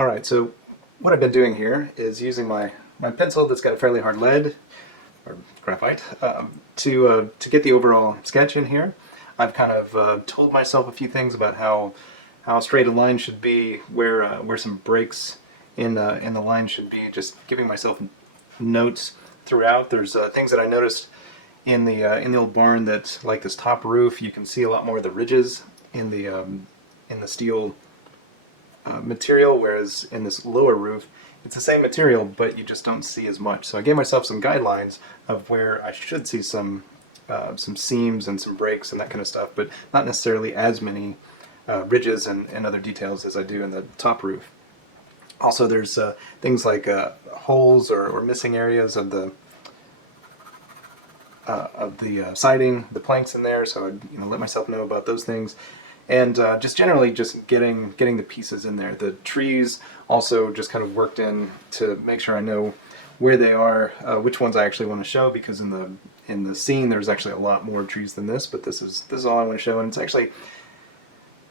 Alright, so what I've been doing here is using my pencil that's got a fairly hard lead, or graphite, to get the overall sketch in here. I've kind of told myself a few things about how straight a line should be, where some breaks in the line should be, just giving myself notes throughout. There's things that I noticed in the old barn that, like this top roof, you can see a lot more of the ridges in the steel material, whereas in this lower roof it's the same material but you just don't see as much. So I gave myself some guidelines of where I should see some seams and some breaks and that kind of stuff, but not necessarily as many ridges and other details as I do in the top roof. Also, there's things like holes or missing areas of the siding, the planks in there, so I'd let myself know about those things. And just generally just getting the pieces in there. The trees also just kind of worked in to make sure I know where they are, which ones I actually want to show, because in the scene there's actually a lot more trees than this, but this is all I want to show, and it's actually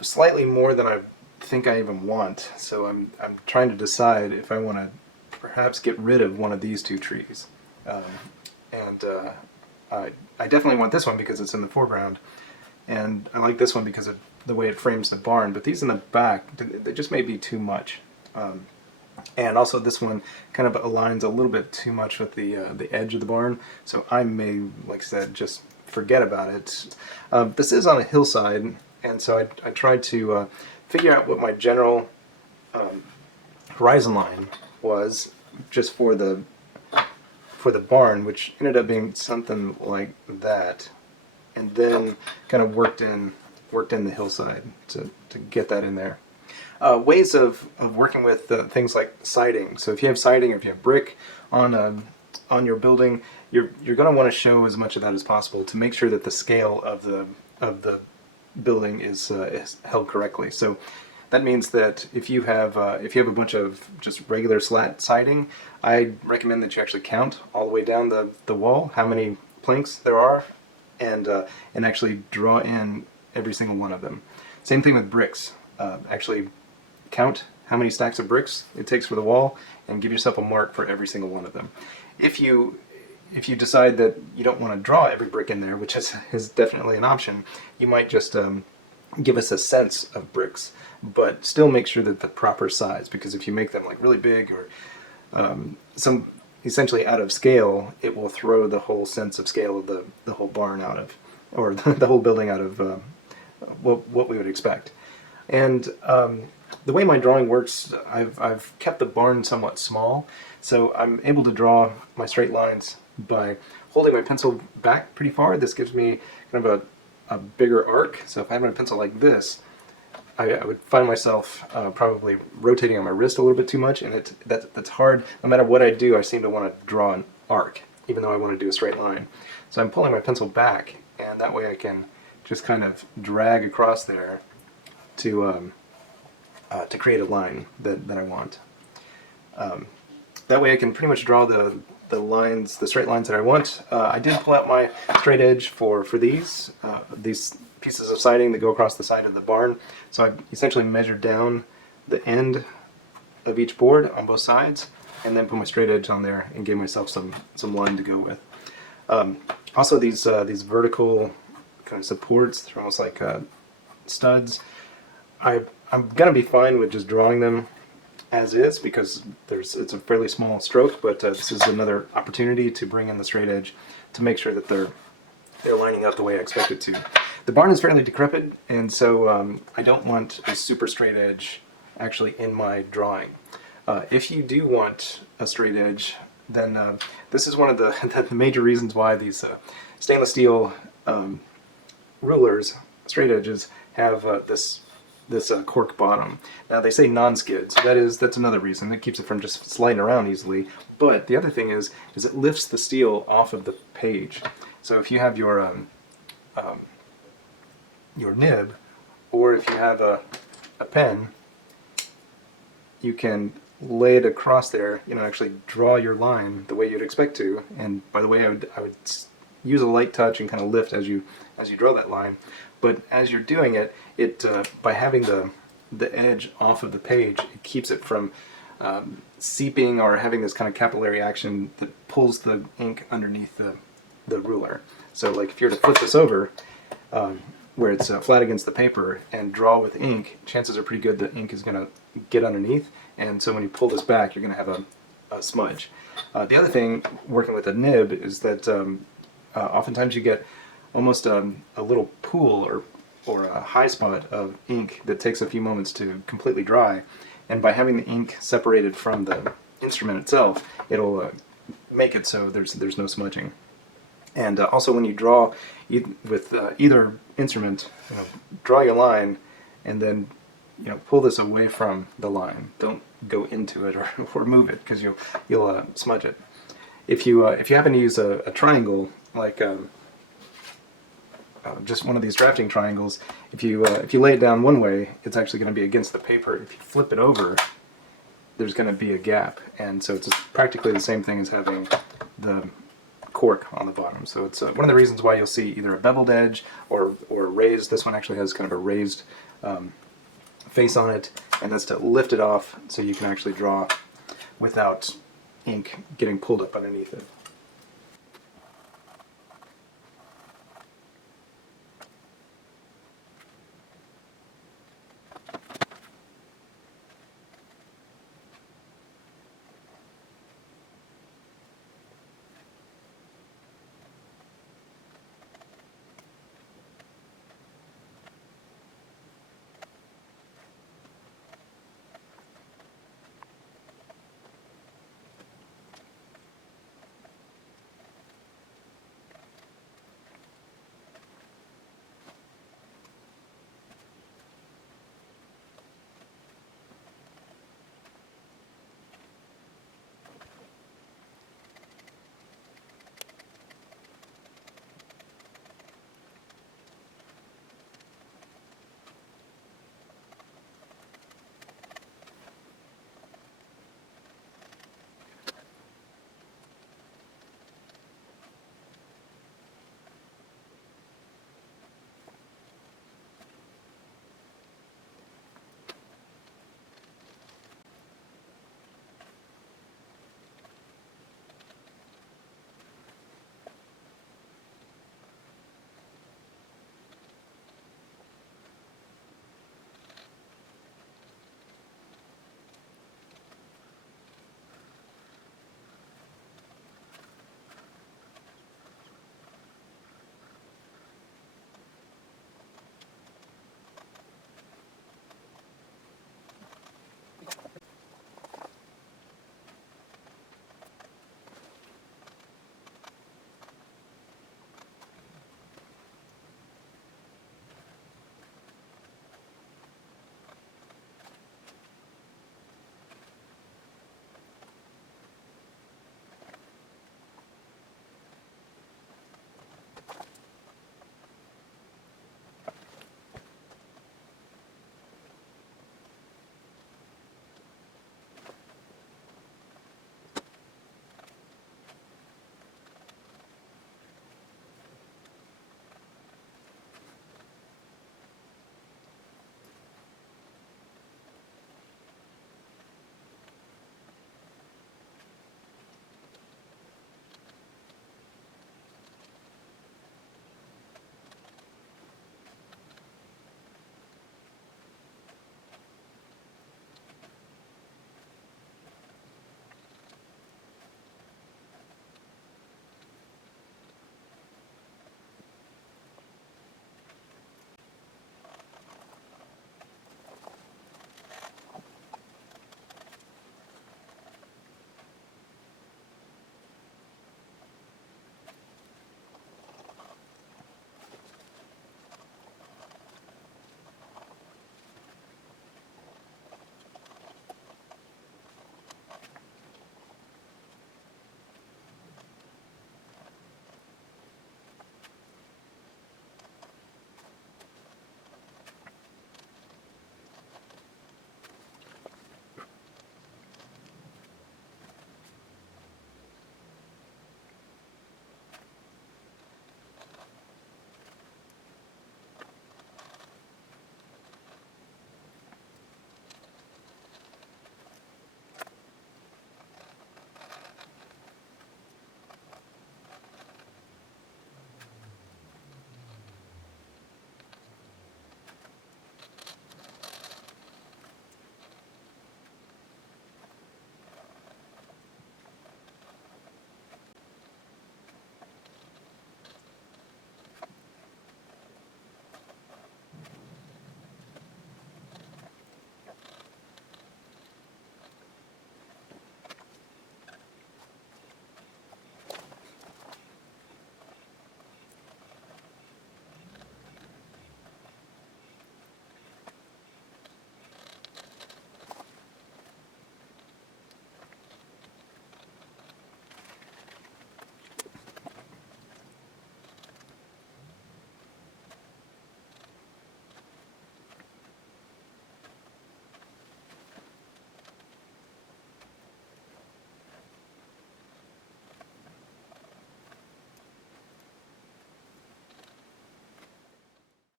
slightly more than I think I even want. So I'm trying to decide if I want to perhaps get rid of one of these two trees. I definitely want this one because it's in the foreground, and I like this one because of the way it frames the barn, but these in the back, they just may be too much. And also this one kind of aligns a little bit too much with the edge of the barn, so I may, like I said, just forget about it. This is on a hillside, and so I tried to figure out what my general horizon line was just for the barn, which ended up being something like that, and then kind of worked in the hillside to get that in there. Ways of working with things like siding. So if you have siding or if you have brick on your building, you're going to want to show as much of that as possible to make sure that the scale of the building is held correctly. So that means that if you have a bunch of just regular slat siding, I recommend that you actually count all the way down the wall how many planks there are, and actually draw in every single one of them. Same thing with bricks. Actually count how many stacks of bricks it takes for the wall and give yourself a mark for every single one of them. If you decide that you don't want to draw every brick in there, which is definitely an option, you might just give us a sense of bricks, but still make sure that the proper size, because if you make them like really big or some essentially out of scale, it will throw the whole sense of scale of the whole barn out of, or the whole building out of what we would expect. And the way my drawing works, I've kept the barn somewhat small, so I'm able to draw my straight lines by holding my pencil back pretty far. This gives me kind of a bigger arc. So if I had my pencil like this, I would find myself probably rotating on my wrist a little bit too much, and that's hard. No matter what I do, I seem to want to draw an arc, even though I want to do a straight line. So I'm pulling my pencil back, and that way I can just kind of drag across there to create a line that I want. That way I can pretty much draw the lines, the straight lines that I want. I did pull out my straight edge for these pieces of siding that go across the side of the barn. So I essentially measured down the end of each board on both sides, and then put my straight edge on there and gave myself some line to go with. Also, these vertical kind of supports, they're almost like studs. I'm gonna be fine with just drawing them as is, because it's a fairly small stroke, but this is another opportunity to bring in the straight edge to make sure that they're lining up the way I expect it to. The barn is fairly decrepit, and so I don't want a super straight edge actually in my drawing. If you do want a straight edge, then this is one of the major reasons why these stainless steel rulers, straight edges, have this cork bottom. Now they say non-skid, so that's another reason. It keeps it from just sliding around easily. But the other thing is it lifts the steel off of the page. So if you have your nib, or if you have a pen, you can lay it across there, actually draw your line the way you'd expect to. And by the way, I would use a light touch and kind of lift as you draw that line. But as you're doing it, by having the the edge off of the page, it keeps it from seeping or having this kind of capillary action that pulls the ink underneath the ruler. So like if you were to flip this over, where it's flat against the paper and draw with ink, chances are pretty good the ink is going to get underneath, and so when you pull this back, you're going to have a smudge. The other thing working with a nib is that oftentimes you get almost a little pool or a high spot of ink that takes a few moments to completely dry, and by having the ink separated from the instrument itself, it'll make it so there's no smudging. And also when you draw with either instrument, draw your line and then pull this away from the line. Don't go into it or move it, because you'll smudge it. If you happen to use a triangle, like just one of these drafting triangles, if you lay it down one way, it's actually going to be against the paper. If you flip it over, there's going to be a gap, and so it's practically the same thing as having the cork on the bottom. So it's one of the reasons why you'll see either a beveled edge or raised. This one actually has kind of a raised face on it, and that's to lift it off so you can actually draw without ink getting pulled up underneath it.